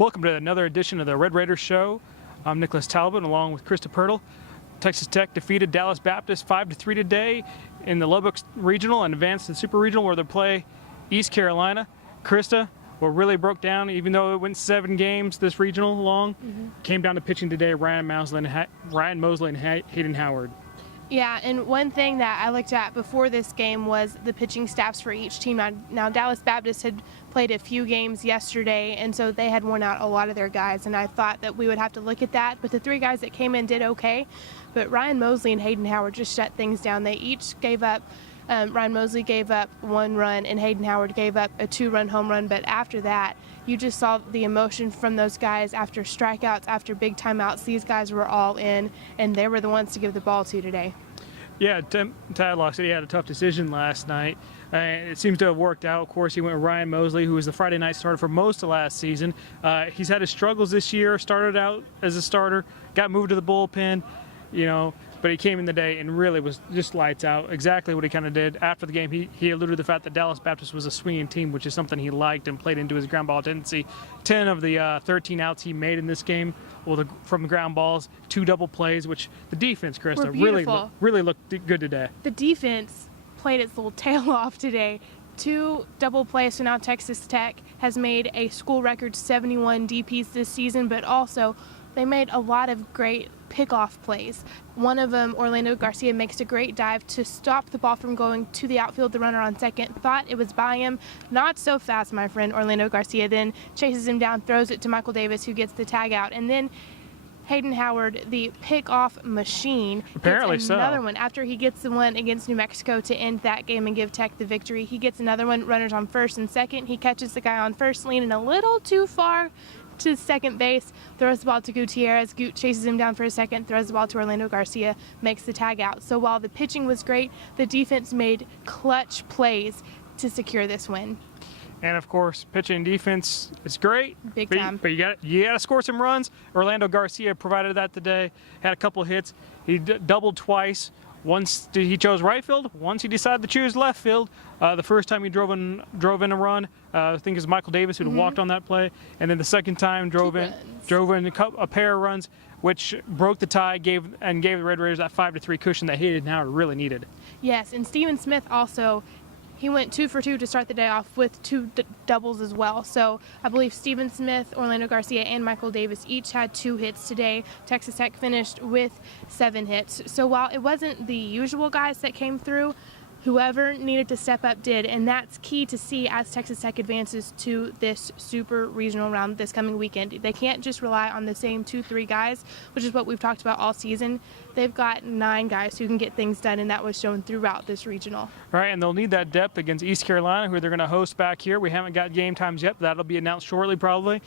Welcome to another edition of the Red Raiders Show. I'm Nicholas Talbot along with Krista Pirtle. Texas Tech defeated Dallas Baptist 5-3 today in the Lubbock Regional and advanced to the Super Regional where they play East Carolina. Krista, what really broke down, even though it went 7 games this regional long, came down to pitching today, Ryan Mosley and Hayden Howard. Yeah, and one thing that I looked at before this game was the pitching staffs for each team. Now Dallas Baptist had played a few games yesterday, and so they had worn out a lot of their guys, and I thought that we would have to look at that. But the 3 guys that came in did okay, but Ryan Mosley and Hayden Howard just shut things down. They each gave up. Ryan Mosley gave up 1 run, and Hayden Howard gave up a 2-run home run. But after that, you just saw the emotion from those guys after strikeouts, after big timeouts. These guys were all in, and they were the ones to give the ball to today. Yeah, Tadlock said he had a tough decision last night. It seems to have worked out. Of course, he went with Ryan Mosley, who was the Friday night starter for most of last season. He's had his struggles this year, started out as a starter, got moved to the bullpen, but he came in the day and really was just lights out. Exactly what he kind of did. After the game, he alluded to the fact that Dallas Baptist was a swinging team, which is something he liked and played into his ground ball tendency. 10 of the 13 outs he made in this game from the ground balls, 2 double plays, which the defense, Krista, really looked good today. The defense played its little tail off today. 2 double plays, so now Texas Tech has made a school record 71 DPs this season, but also they made a lot of great pickoff plays. One of them, Orlando Garcia, makes a great dive to stop the ball from going to the outfield. The runner on second thought it was by him. Not so fast, my friend. Orlando Garcia then chases him down, throws it to Michael Davis, who gets the tag out. And then Hayden Howard, the pickoff machine, gets another one. After he gets the one against New Mexico to end that game and give Tech the victory, he gets another one, runners on first and second. He catches the guy on first, leaning a little too far to second base, throws the ball to Gutierrez. Gut chases him down for a second, throws the ball to Orlando Garcia, makes the tag out. So while the pitching was great, the defense made clutch plays to secure this win. And of course, pitching and defense is great. Big time. But you got to score some runs. Orlando Garcia provided that today. Had a couple hits. He doubled twice. Once he chose right field. Once he decided to choose left field. The first time he drove in a run, I think it was Michael Davis who walked on that play, and then the second time drove in a pair of runs, which broke the tie, gave the Red Raiders that 5-3 cushion that Hayden Howard really needed. Yes, and Steven Smith also. He went 2 for 2 to start the day off with 2 doubles as well. So I believe Steven Smith, Orlando Garcia, and Michael Davis each had 2 hits today. Texas Tech finished with 7 hits. So while it wasn't the usual guys that came through, whoever needed to step up did, and that's key to see as Texas Tech advances to this super regional round this coming weekend. They can't just rely on the same 2-3 guys, which is what we've talked about all season. They've got 9 guys who can get things done, and that was shown throughout this regional. All right, and they'll need that depth against East Carolina, who they're going to host back here. We haven't got game times yet, but that'll be announced shortly probably.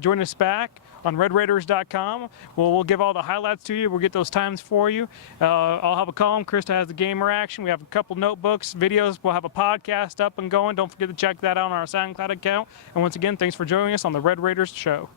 Join us back on redraiders.com. We'll give all the highlights to you. We'll get those times for you. I'll have a column. Krista has the gamer action. We have a couple notebooks, videos. We'll have a podcast up and going. Don't forget to check that out on our SoundCloud account. And once again, thanks for joining us on the Red Raiders Show.